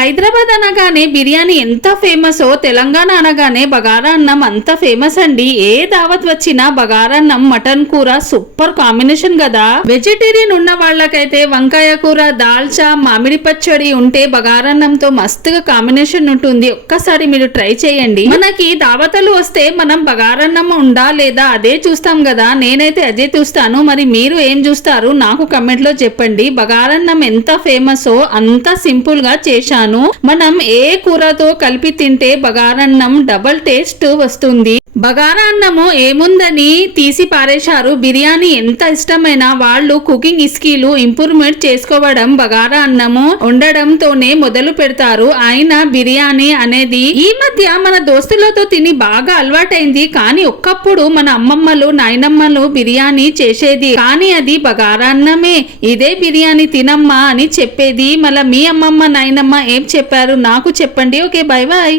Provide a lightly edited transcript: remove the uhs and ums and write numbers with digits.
హైదరాబాద్ అనగానే బిర్యానీ ఎంత ఫేమసో తెలంగాణ అనగానే బగారా అన్నం అంత ఫేమస్ అండి. ఏ దావత్ వచ్చినా బగారా అన్నం మటన్ కూర సూపర్ కాంబినేషన్ కదా. వెజిటేరియన్ ఉన్న వాళ్ళకైతే వంకాయ కూర, దాల్చా, మామిడి పచ్చడి ఉంటే బగారా అన్నంతో మస్తుగా కాంబినేషన్ ఉంటుంది. ఒక్కసారి మీరు ట్రై చేయండి. మనకి దావతలు వస్తే మనం బగారా అన్నం ఉందా లేదా అదే చూస్తాం కదా. నేనైతే అదే చూస్తాను. మరి మీరు ఏం చూస్తారు నాకు కమెంట్ లో చెప్పండి. బగారా అన్నం ఎంత ఫేమసో అంత సింపుల్ గా చేశాను. మనం ఏ కూరతో కలిపి తింటే బగారన్నం డబల్ టేస్ట్ వస్తుంది. బగారా అన్నము ఏముందని తీసి పారేశారు. బిర్యానీ ఎంత ఇష్టమైన వాళ్ళు కుకింగ్ స్కిల్ ఇంప్రూవ్మెంట్ చేసుకోవడం బగారా అన్నము వండడంతోనే మొదలు పెడతారు. అయినా బిర్యానీ అనేది ఈ మధ్య మన దోస్తులతో తిని బాగా అలవాటైంది. కానీ ఒక్కప్పుడు మన అమ్మమ్మలు నాయనమ్మలు బిర్యానీ చేసేది, కానీ అది బగారా అన్నమే. ఇదే బిర్యానీ తినమ్మా అని చెప్పేది. మళ్ళీ మీ అమ్మమ్మ నాయనమ్మ ఏం చెప్పారు నాకు చెప్పండి. Okay, bye bye.